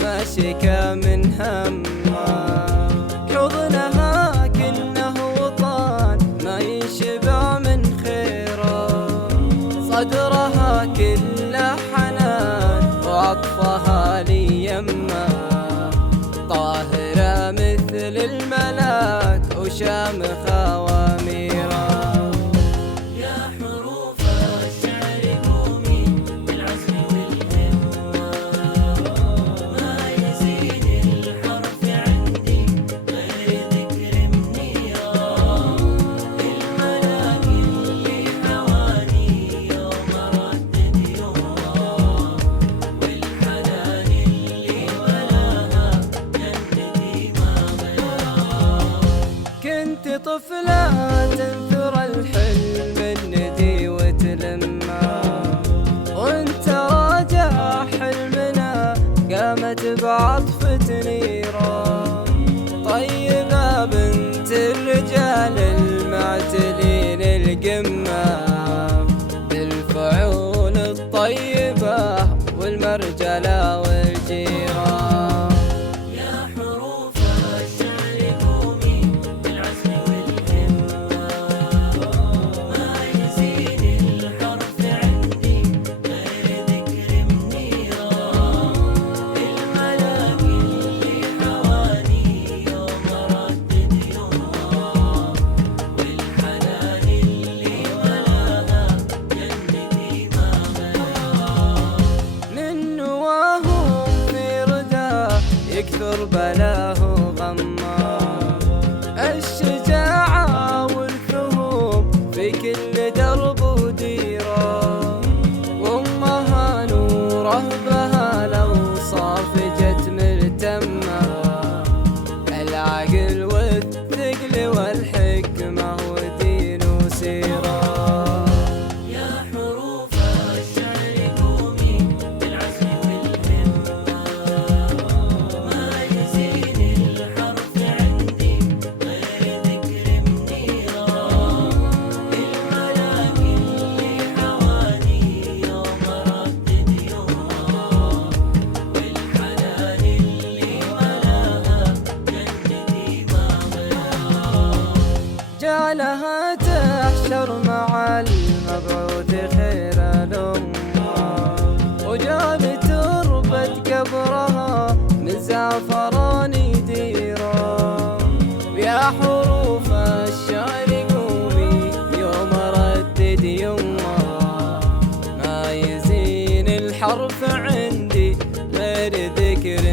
ما شكا من همه، حضنها كنه وطن ما ينشبع من خيره، صدرها كله حنان وعطفها لي يمه، طاهرة مثل الملاك وشامخة وأميرة. يا حروف الشعر قومي بالعزم والهمة، ما يزيد الحرف عندي غير ذكر منيرة، الملاك اللي حواني يوم ردد يومها، والحنان اللي ملاها جنتي ما غيرها. كنت طفلة تنثر الحلم الندي وتلمه، وانت راجع حلمنا قامت بعطفة نيرة، طيبة بنت الرجال المعتلين القمة، بالفعول الطيبة والمرجلة والجيرة. يا حروف الشعر قومي بالعزم والهمة، ما يزيد الحرف عندي غير ذكر منيرة، الملاك اللي حواني يوم ردد يومها، والحنان اللي ملاها جنتي ما غيرها. من نواهم في رداه يكثر بلاه وغمه، الشجاعة والفهوم في كل درب وديره، وامها نوره بها الاوصاف جت ملتمه، العقل والثقل والحكمة ودين وسيره. يا حروف الشعر قومي بالعزم والهمة، ما يزيد الحرف عندي غير ذكر منيرة، الملاك اللي حواني يوم ردد يومها، والحنان اللي ملاها جنتي ما غيرها. جعلها تحشر مع المبعوث خير الأمة، وجعل تربة قبرها من زعفران يديره. يا حروف الشعر قومي يوم ردد يمه، ما يزين الحرف عندي غير ذكر